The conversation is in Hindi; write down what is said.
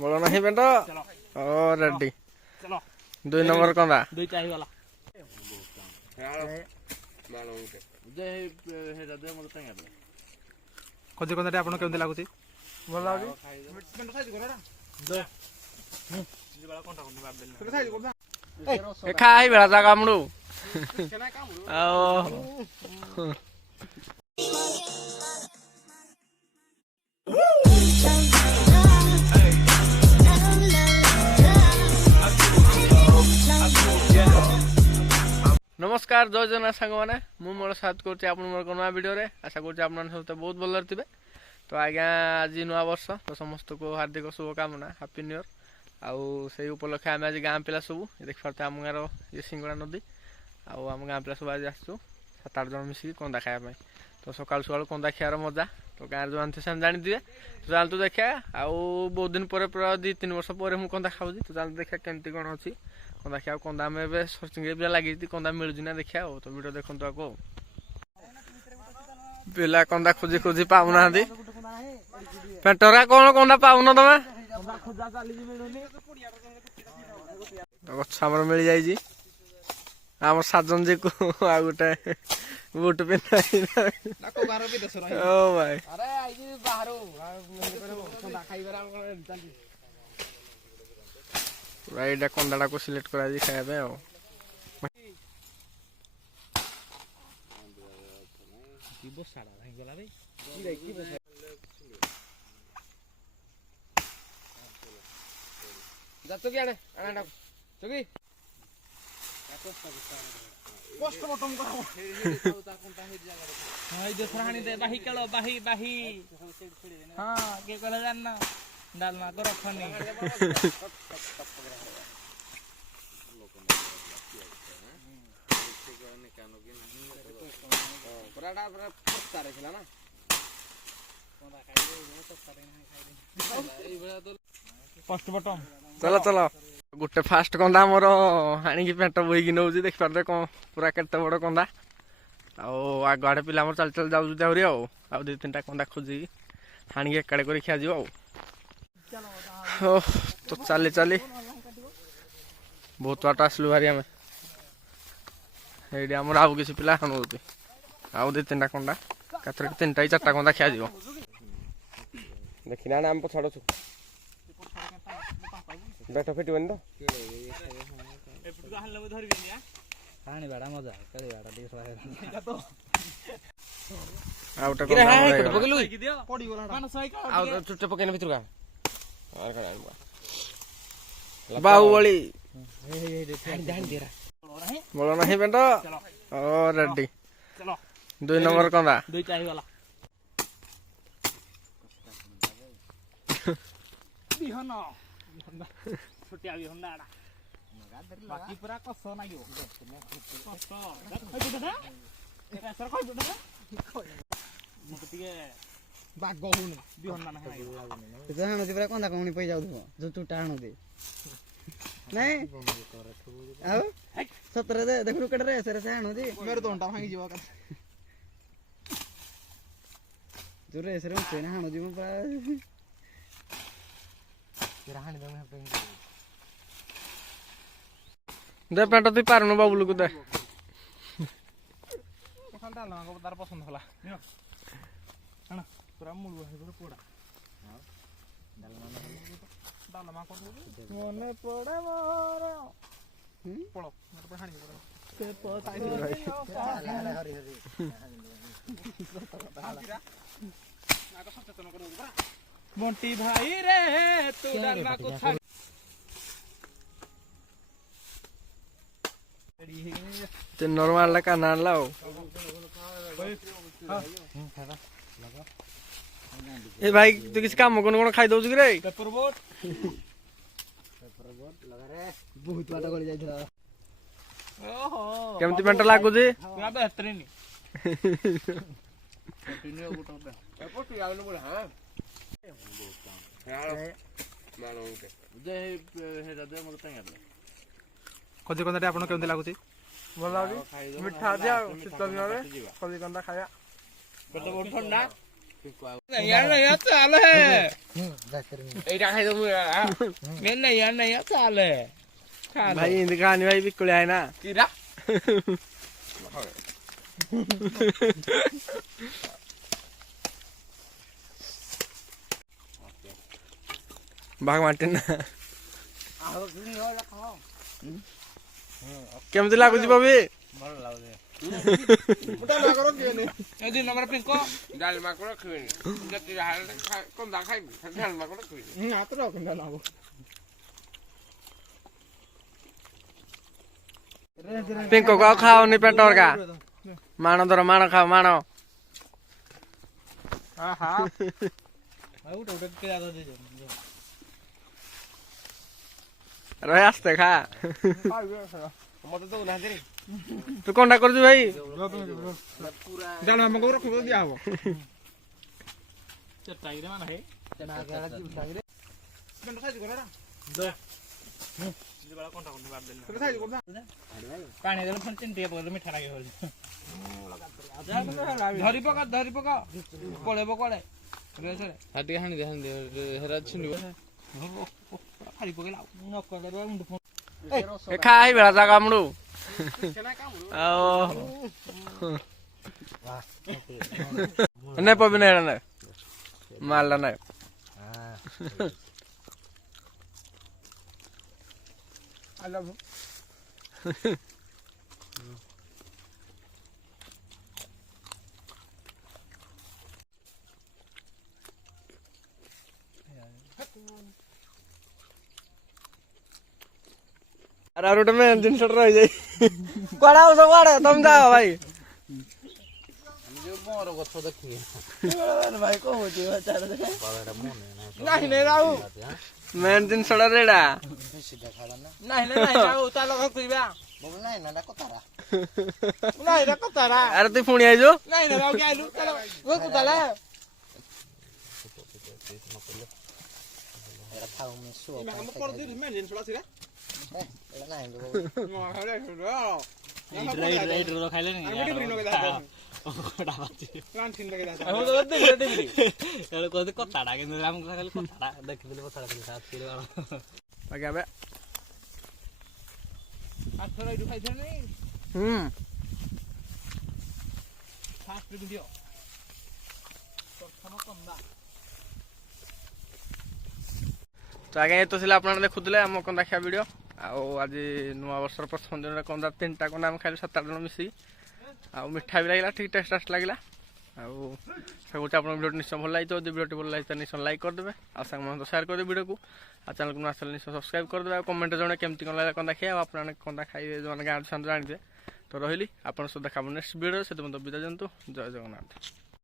बोलो नहीं बेटा ओ रेडी चलो 2 नंबर कंदा दुई चाही वाला ଖୋଜି କନ୍ଦାଟି ଆପଣ କେମିତି ଲାଗୁଛି? ଭଲ ଲାଗୁଛି ଏ ଖାଇ ବେଳା ତା କାମୁଡୁ ଆଉ नमस्कार जय जगन्नाथ सांग मैंने मोर साथ कर नुआ वीडियो रे आशा कर सब बहुत भल थे। तो आज्ञा आज नुआ वर्ष तो समस्त को हार्दिक शुभकामना हैप्पी न्यू ईयर आउ से उपलक्षे आम आज गाँ पिला सब देख पारे आम गाँव ये सिंगड़ा नदी आम गाँ पिला सब आज आसू 7-8 जन मिसिक कंदा खायापाई। तो सकाल सकाल कंदा खार मजा तो गाँव जो आनते से जानी दिए तो चलतु देखा आउ बहुत दिन पर पूरा 2-3 वर्ष पर मुझे कंदा खाऊँ तो चलते देखा केमती कौन अच्छी कंदा खाओ कंदा आम ए सर्चिंग लगी कंदा मिलूँ ना देखा तो वीडियो देखु आको पिला कंदा खोजी खोजी पाऊना पेटरा कौन कंदा पाऊन तमें गछ आम मिल जाइए आम साजन जी को आ गोटे बुट पिंधा ओ भाई राइडा कंदाटा को सिलेक्ट करा खाया आ डालना को रखनी चलो चलो गोटे फास्ट कंदा मोर हाणी पेट बोईकी नौ देख पारे कौन पूरा केते बड़ कंदा आग आड़े पिला चल चल जाऊरी आउ 2-3टा कंदा खोजी हाणी एकाड़े कर खिया तो चली चली बहुत बाट आसलु भारी आम ये आम आउ किसी पिला हाणु आउ 2-3टा कंदा कथर 3-4टा कंदा खिया देखना आम पछाड़ बेट फिटबन तो बाहुबली बोलो नहीं बेटा ओ रेडी 2 नंबर कंदा दुई चाही वाला बिहन छोटिया बिहन आड़ा बाकी पूरा कस नागियो कस एसर कहि दो मते टिके बाग होन बिहन ना है तो हाणो जे पूरा कंदा कोनी पई जाउ जो टूटा हाणो दे नहीं आओ 17 दे देखु कट रे सरे से हाणो दे मेरे दोंटा भांगी जीवा कर जो रे सरे से हाणो जी म दे पेट तु पारनु बाबुल को दे तार पसंद होला हां पूरा मूल है पूरा पोड़ा डालमा कर मने पड़ा मोर पड़ो मत हानि के तो साइड हरी हरी नाको सचेतन कर पूरा मोंटी भाई रे तू डालमा को छाड़ ते नॉर्मल ला काना लाओ ए भाई तू किसी काम कोन खाई दउछ रे पेपर बोट लगा रे बहुत बाटा गली जाइथला ओहो केमती पेंट लागु जे पूरा बेहतरीन कंटिन्यू गुटो पे पेपर तू आलो बोल हां मानो जे हे दे मग तंगा ଖୋଜି କନ୍ଦାଟି ଆପଣ କେମିତି ଲାଗୁଛି? ଭଲ ଲାଗୁଛି ମିଠା ଅଛି ଆଉ ଶୀତ ଦିନରେ ଖୋଜି କନ୍ଦା ଖାଇବା पेट बोट ठंडा यार नहीं चाल है ଏଇଟା ଖାଇଦବୁ नहीं यार नहीं चाल है ଭାଇ ଏମିତି ଖାଆନି ଭାଇ ବିକୁଳିଆ है ना କିରା ଭାଗ ମାଟି ନା କେମିତି ଲାଗୁଛି ବବି ଯଦି ନମ୍ବର ପିଙ୍କ ଡାଲମା କୋ ରଖିବେନି ଯଦି କନ୍ଦା ଖାଇବି ଡାଲମା କୋ ରଖିବେନି ହାତ ରଖିନା ନାବ ପିଙ୍କ କୁ ଆଉ ଖାଅନି ପେଟ ଅରକା ମାଣ ଧର ମାଣ ଖାଅ ମାଣ ଆହା ଆଉ ଗୋଟେ କିରା ଦେ ରହ ଆସ୍ତେ ଖା ମତେ ଦଉନାହାନ୍ତି ରେ ତୁ କଣଟା କରୁଛୁ ଭାଇ ଡାଲମା ମଗକୁ ରଖିବ ଦିଆ ହବ ଚଟାଇରେ ମାନେ ହେ ପାଣି ଦେଲେ ପୁଣି ଚିନି ଟିକେ ପକେଇଲେ ମିଠା ଲାଗିବ ଧରି ପକା ପଳେଇବ କୁଆଡେ ଟିକେ ହାଣି ଦେ ହେରା ଛିଣ୍ଡିବ ଖାଲି ପକେଇଲା ନ କଲେ ମୁଣ୍ଡ ଏ ଖା ହେଇ ବେଳା ତା କାମୁଡୁ ଆଉ ନେ ପବି ନା ନେ ମାଲଟା ନେ ଆରେ ଆଉ ଗୋଟେ ମେନ୍ ଜିନିଷଟା ରହିଯାଇ କୁଆଡେ ଆଉଛ କୁଆଡେ ତମେ ଯାଅ ଭାଇ ମୋର ଗଛ ଦେଖିବି ଭାଇ କହୁଛି ନାହିଁ ନାଇଁ ରାଉ ମେନ୍ ଜିନିଷଟା ରେଡା ନାହିଁ ନାଇଁ ରାଉ ଚାଲ କରିବା ନାଇଁ ନା କତାରା ନାଇଁ ରେ କତାରା ଆରେ ତୁ ପୁଣି ଆଇଛୁ ନାଇଁ ରେ ରାଉ ଆଇଲୁ ଚାଲ ତାଲା ଖାଉ ମିଶୁ କତାଟା କିନ୍ତୁ ଆମକୁ ଖାଲି କତାଟା ଦେଖିଥିଲି କତାଟା ଆଜ୍ଞା ବେ ଆଠର ଏଇଠୁ ଖାଇଥିଲି ଫାଷ୍ଟ ଭିଡିଓ ପ୍ରଥମ କନ୍ଦା ତ ଆଜ୍ଞା ଏ ତ ଥିଲା ଆପଣମାନେ ଦେଖୁଥିଲେ ଆମ କନ୍ଦା ଖିଆ ଭିଡ଼ିଓ ଆଉ ଆଜି ନୂଆ ବର୍ଷର ପ୍ରଥମ ଦିନରେ କନ୍ଦା 3ଟା କନ୍ଦା ଆମେ ଖାଇଲୁ 7-8 ଜଣ ମିଶିକି ଆଉ ମିଠା ବି ଲାଗିଲା ଠିକ୍ ଟେଷ୍ଟ ଲାଗିଲା ଆଉ ଆଶା କରୁଛି ଆପଣଙ୍କ ଭିଡ଼ିଓଟି ନିଶ୍ଚୟ ଭଲ ଲାଗିଥିବ ଯଦି ଭିଡ଼ିଓଟି ଭଲ ଲାଗିଥାଏ ନିଶ୍ଚୟ ଲାଇକ୍ କରିଦେବେ ଆଉ ସାଙ୍ଗମାନଙ୍କୁ ସେୟାର କରିଦେବେ ଭିଡ଼ିଓକୁ ଆଉ ଚ୍ୟାନେଲକୁ ନ ଆସିଲେ ନିଶ୍ଚୟ ସବସ୍କ୍ରାଇବ୍ କରିଦେବେ ଆଉ କମେଣ୍ଟରେ ଜଣେ କେମିତି କ'ଣ ଲାଗିଲା କନ୍ଦା ଖିଆ ଆଉ ଆପଣମାନେ କନ୍ଦା ଖାଇବେ ଯେଉଁମାନେ ଗାଁରେ ସେମାନେ ଜାଣିଥିବେ ତ ରହିଲି ଆପଣଙ୍କ ସହିତ ଦେଖା ନେକ୍ସଟ ଭିଡ଼ିଓରେ ସେଥିପାଇଁ ବିଦାୟ ଦିଅନ୍ତୁ ଜୟ ଜଗନ୍ନାଥ।